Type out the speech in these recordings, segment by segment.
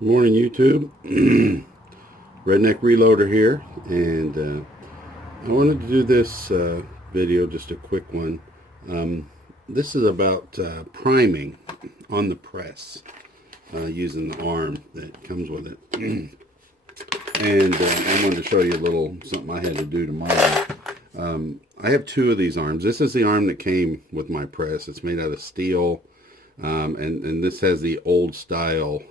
Good morning, YouTube. Redneck Reloader here, and I wanted to do this video, just a quick one. This is about priming on the press using the arm that comes with it. And I wanted to show you a little something I had to do tomorrow. I have two of these arms. This is the arm that came with my press. It's made out of steel, and this has the old style.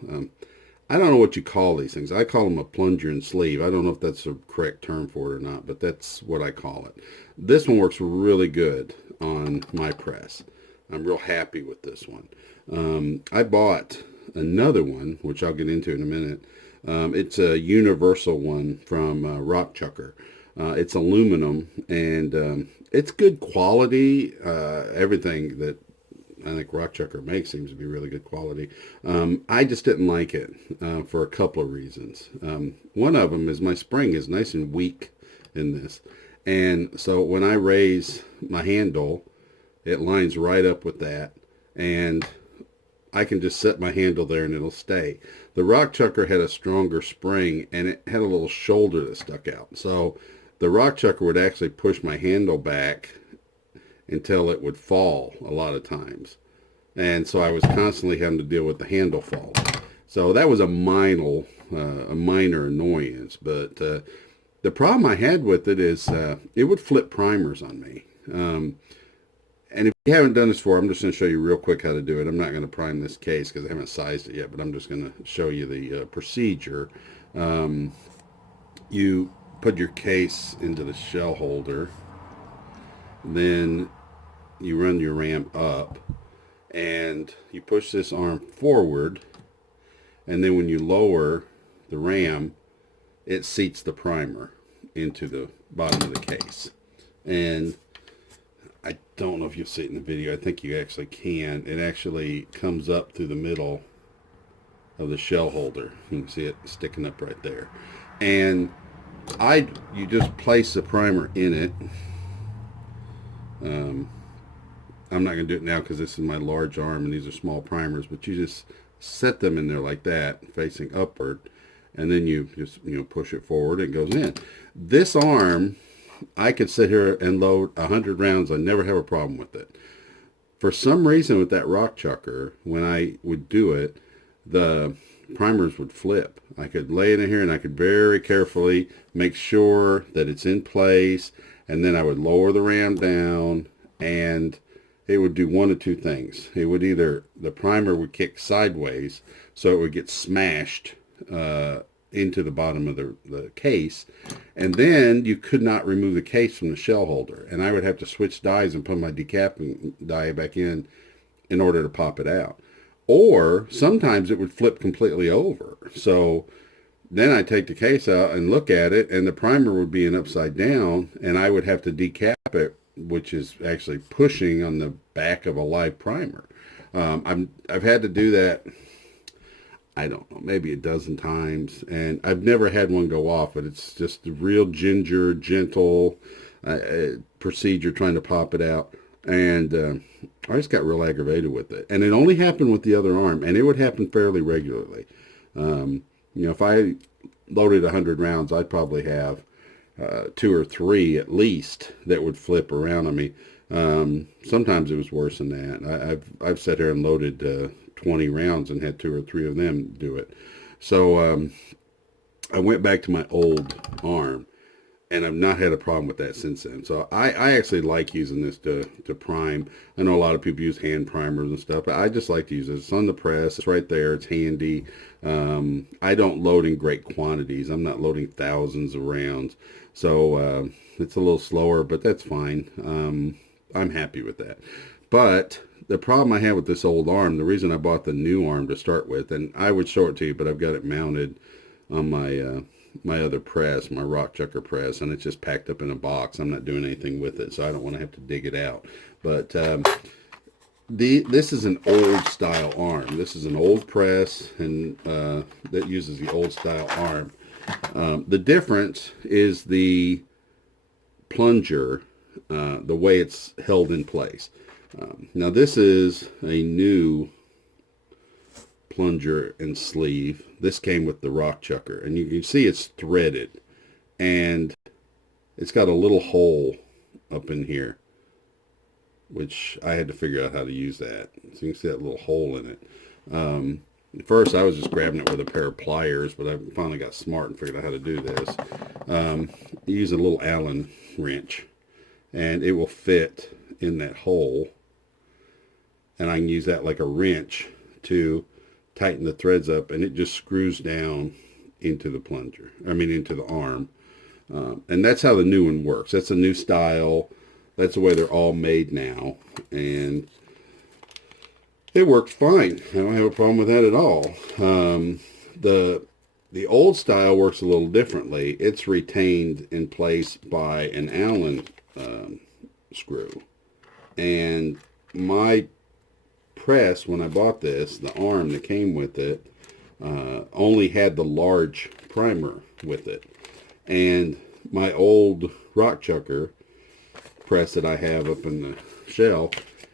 I don't know what you call these things. I call them a plunger and sleeve. I don't know if that's the correct term for it or not, but that's what I call it. This one works really good on my press. I'm real happy with this one. I bought another one, which I'll get into in a minute. It's a universal one from Rock Chucker. It's aluminum, and it's good quality. Everything that I think Rock Chucker makes seems to be really good quality. I just didn't like it for a couple of reasons. One of them is my spring is nice and weak in this. And so when I raise my handle, it lines right up with that. And I can just set my handle there and it'll stay. The Rock Chucker had a stronger spring and it had a little shoulder that stuck out. So the Rock Chucker would actually push my handle back until it would fall a lot of times. And so I was constantly having to deal with the handle fall. So that was a minor annoyance. But the problem I had with it is it would flip primers on me. And if you haven't done this before, I'm just going to show you real quick how to do it. I'm not going to prime this case because I haven't sized it yet, but I'm just going to show you the procedure. You put your case into the shell holder. Then you run your ram up and you push this arm forward, and then when you lower the ram, it seats the primer into the bottom of the case. And I don't know if you'll see it in the video. I think you actually can. It actually comes up through the middle of the shell holder. You can see it sticking up right there. And you just place the primer in it. I'm not going to do it now because this is my large arm and these are small primers, but you just set them in there like that, facing upward, and then you just push it forward and it goes in. This arm, I could sit here and load 100 rounds. I never have a problem with it. For some reason with that Rock Chucker, when I would do it, the primers would flip. I could lay it in here and I could very carefully make sure that it's in place, and then I would lower the ram down, and it would do one of two things. It would either, the primer would kick sideways, so it would get smashed into the bottom of the case, and then you could not remove the case from the shell holder, and I would have to switch dies and put my decapping die back in order to pop it out. Or sometimes it would flip completely over. So then I take the case out and look at it, and the primer would be in upside down, and I would have to decap it, which is actually pushing on the back of a live primer. I've had to do that, I don't know, maybe a dozen times, and I've never had one go off, but it's just a real gentle procedure trying to pop it out. And I just got real aggravated with it. And it only happened with the other arm, and it would happen fairly regularly. If I loaded 100 rounds, I'd probably have 2 or 3 at least that would flip around on me. Sometimes it was worse than that. I've sat here and loaded 20 rounds and had 2 or 3 of them do it. So I went back to my old arm, and I've not had a problem with that since then. So I actually like using this to prime. I know a lot of people use hand primers and stuff, but I just like to use it. It's on the press. It's right there. It's handy. I don't load in great quantities. I'm not loading thousands of rounds. So it's a little slower, but that's fine. I'm happy with that. But the problem I had with this old arm, the reason I bought the new arm to start with, and I would show it to you, but I've got it mounted on my other press, my Rock Chucker press, and it's just packed up in a box. I'm not doing anything with it, so I don't want to have to dig it out. But this is an old style arm. This is an old press, and that uses the old style arm. The difference is the plunger, the way it's held in place. Now this is a new plunger and sleeve. This came with the rock chucker, and you can see it's threaded, and it's got a little hole up in here, which I had to figure out how to use that. So you can see that little hole in it. At first I was just grabbing it with a pair of pliers, but I finally got smart and figured out how to do this. You use a little Allen wrench, and it will fit in that hole, and I can use that like a wrench to tighten the threads up, and it just screws down into the plunger, into the arm. And that's how the new one works. That's a new style. That's the way they're all made now, and it works fine. I don't have a problem with that at all. The old style works a little differently. It's retained in place by an Allen screw, and my press, when I bought this, the arm that came with it only had the large primer with it. And my old rock chucker press that I have up in the shelf,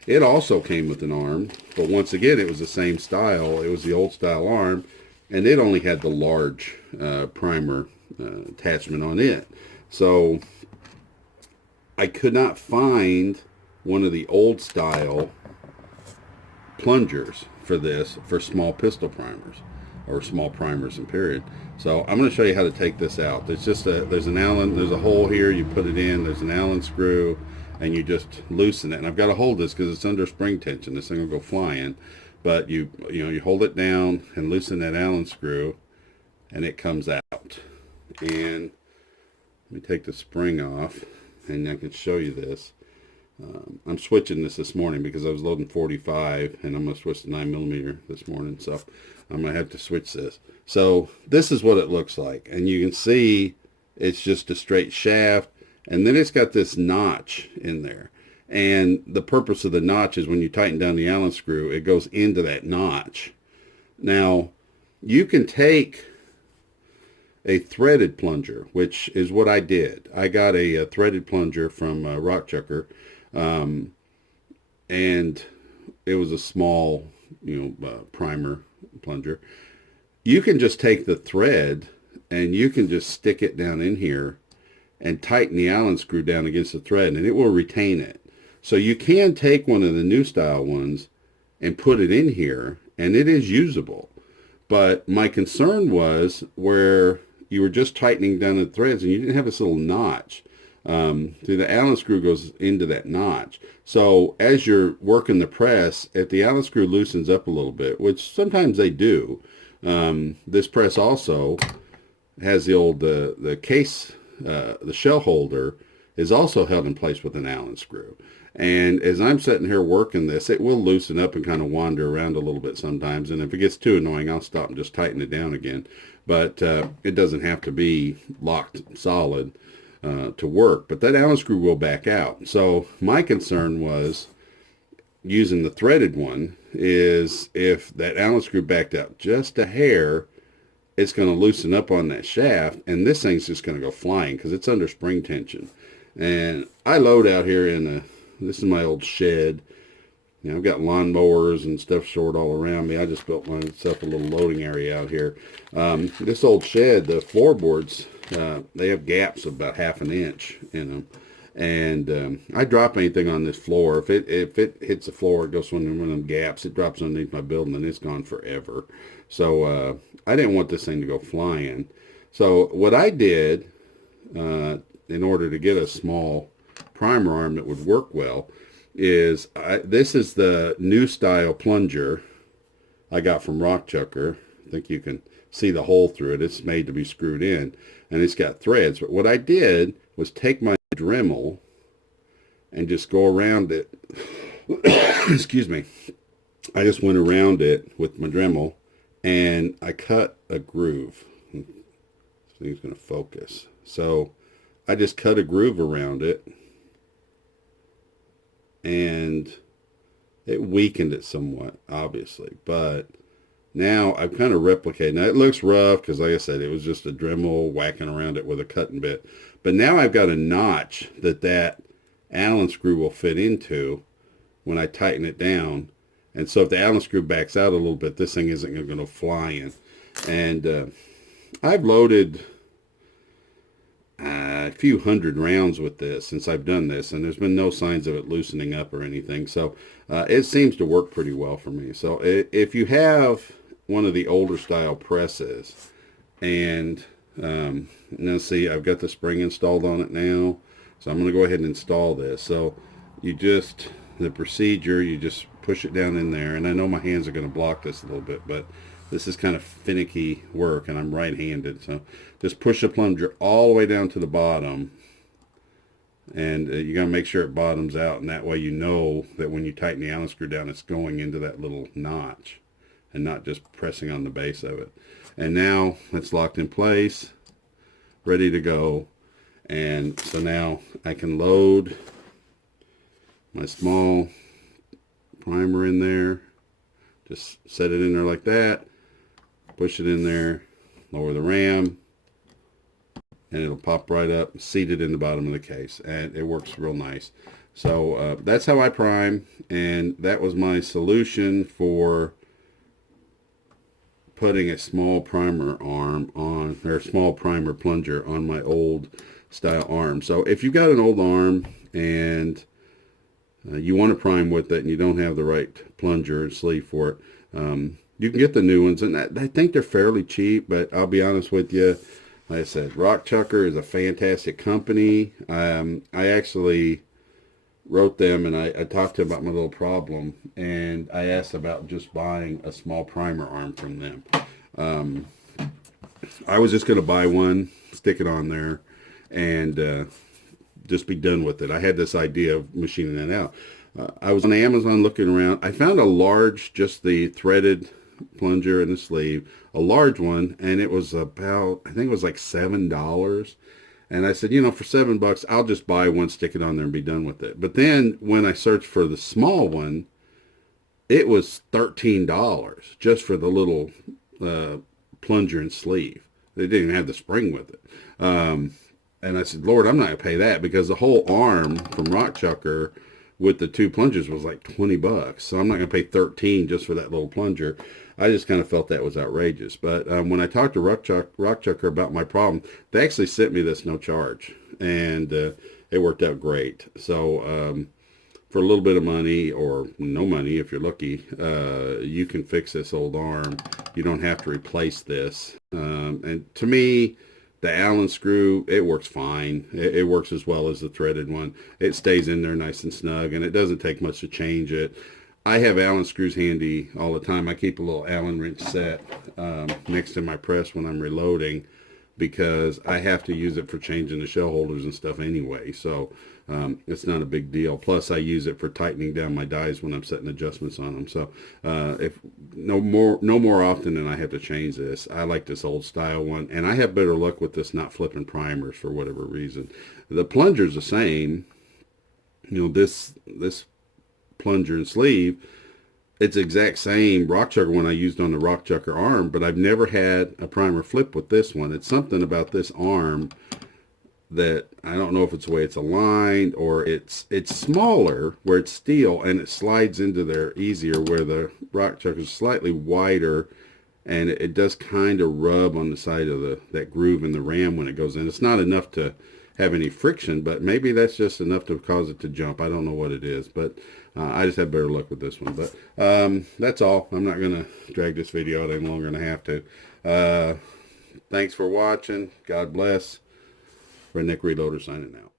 it also came with an arm, but once again it was the same style. It was the old style arm, and it only had the large primer attachment on it. So I could not find one of the old style plungers for this, for small pistol primers, or small primers in period. So I'm going to show you how to take this out. It's just there's a hole here, you put it in, there's an Allen screw, and you just loosen it. And I've got to hold this because it's under spring tension. This thing will go flying, but you hold it down and loosen that Allen screw, and it comes out. And let me take the spring off, and I can show you this. I'm switching this morning because I was loading 45, and I'm going to switch to 9mm this morning, so I'm going to have to switch this. So this is what it looks like, and you can see it's just a straight shaft, and then it's got this notch in there. And the purpose of the notch is when you tighten down the Allen screw, it goes into that notch. Now, you can take a threaded plunger, which is what I did. I got a threaded plunger from Rock Chucker, and it was a small, primer plunger. You can just take the thread and you can just stick it down in here and tighten the Allen screw down against the thread, and it will retain it. So you can take one of the new style ones and put it in here, and it is usable. But my concern was where you were just tightening down the threads and you didn't have this little notch. The Allen screw goes into that notch. So as you're working the press, if the Allen screw loosens up a little bit, which sometimes they do, this press also has the old the case, the shell holder is also held in place with an Allen screw. And as I'm sitting here working this, it will loosen up and kind of wander around a little bit sometimes. And if it gets too annoying, I'll stop and just tighten it down again. But it doesn't have to be locked solid to work. But that Allen screw will back out. So my concern was using the threaded one is if that Allen screw backed out just a hair, it's going to loosen up on that shaft, and this thing's just going to go flying because it's under spring tension. And I load out here in this is my old shed. I've got lawnmowers and stuff stored all around me. I just built myself a little loading area out here. This old shed, the floorboards, they have gaps of about 1/2 inch in them. And I drop anything on this floor. If it hits the floor, it goes one of them gaps. It drops underneath my building, and it's gone forever. So I didn't want this thing to go flying. So what I did, in order to get a small primer arm that would work well, is this is the new style plunger I got from Rock Chucker. I think you can see the hole through it. It's made to be screwed in, and it's got threads. But what I did was take my Dremel and just go around it. Excuse me. I just went around it with my Dremel, and I cut a groove. This thing's going to focus. So I just cut a groove around it, and it weakened it somewhat, obviously. But now I've kind of replicated. Now it looks rough because, like I said, it was just a Dremel whacking around it with a cutting bit. But now I've got a notch that Allen screw will fit into when I tighten it down. And so if the Allen screw backs out a little bit, this thing isn't going to go flying. And I've loaded a few hundred rounds with this since I've done this, and there's been no signs of it loosening up or anything. So it seems to work pretty well for me. So if you have one of the older style presses, and now see, I've got the spring installed on it now, so I'm going to go ahead and install this. So you just, the procedure, you just push it down in there, and I know my hands are going to block this a little bit, but this is kind of finicky work, and I'm right-handed, so just push the plunger all the way down to the bottom, and you got to make sure it bottoms out, and that way you know that when you tighten the Allen screw down, it's going into that little notch and not just pressing on the base of it. And now it's locked in place, ready to go. And so now I can load my small primer in there, just set it in there like that, push it in there, lower the ram, and it'll pop right up, seated in the bottom of the case, and it works real nice. So that's how I prime, and that was my solution for putting a small primer arm on, or small primer plunger on my old style arm. So if you've got an old arm and you want to prime with it and you don't have the right plunger and sleeve for it, you can get the new ones, and I think they're fairly cheap, but I'll be honest with you, like I said, Rock Chucker is a fantastic company. I actually wrote them, and I talked to them about my little problem, and I asked about just buying a small primer arm from them. I was just going to buy one, stick it on there, and just be done with it. I had this idea of machining that out. I was on Amazon looking around. I found a large, just the threaded plunger and the sleeve, a large one, and it was about, I think it was like $7. And I said, you know, for $7, I'll just buy one, stick it on there, and be done with it. But then when I searched for the small one, it was $13 just for the little plunger and sleeve. They didn't even have the spring with it. And I said, Lord, I'm not going to pay that, because the whole arm from Rock Chucker with the two plungers was like $20. So I'm not going to pay $13 just for that little plunger. I just kind of felt that was outrageous. But when I talked to Rock Chucker about my problem, they actually sent me this no charge, and it worked out great. So for a little bit of money, or no money if you're lucky, you can fix this old arm. You don't have to replace this. And to me, the Allen screw, it works fine. It works as well as the threaded one. It stays in there nice and snug, and it doesn't take much to change it. I have Allen screws handy all the time. I keep a little Allen wrench set next to my press when I'm reloading, because I have to use it for changing the shell holders and stuff anyway. So it's not a big deal. Plus, I use it for tightening down my dies when I'm setting adjustments on them. So if no more often than I have to change this. I like this old style one, and I have better luck with this not flipping primers for whatever reason. The plunger's the same. You know, this plunger and sleeve, it's exact same Rock Chucker one I used on the Rock Chucker arm, but I've never had a primer flip with this one. It's something about this arm that I don't know if it's the way it's aligned, or it's smaller where it's steel and it slides into there easier, where the Rock Chucker is slightly wider, and it does kind of rub on the side of that groove in the ram when it goes in. It's not enough to have any friction, but maybe that's just enough to cause it to jump. I don't know what it is, but I just had better luck with this one. But that's all. I'm not going to drag this video out any longer than I have to. Thanks for watching. God bless. Redneck Reloader signing out.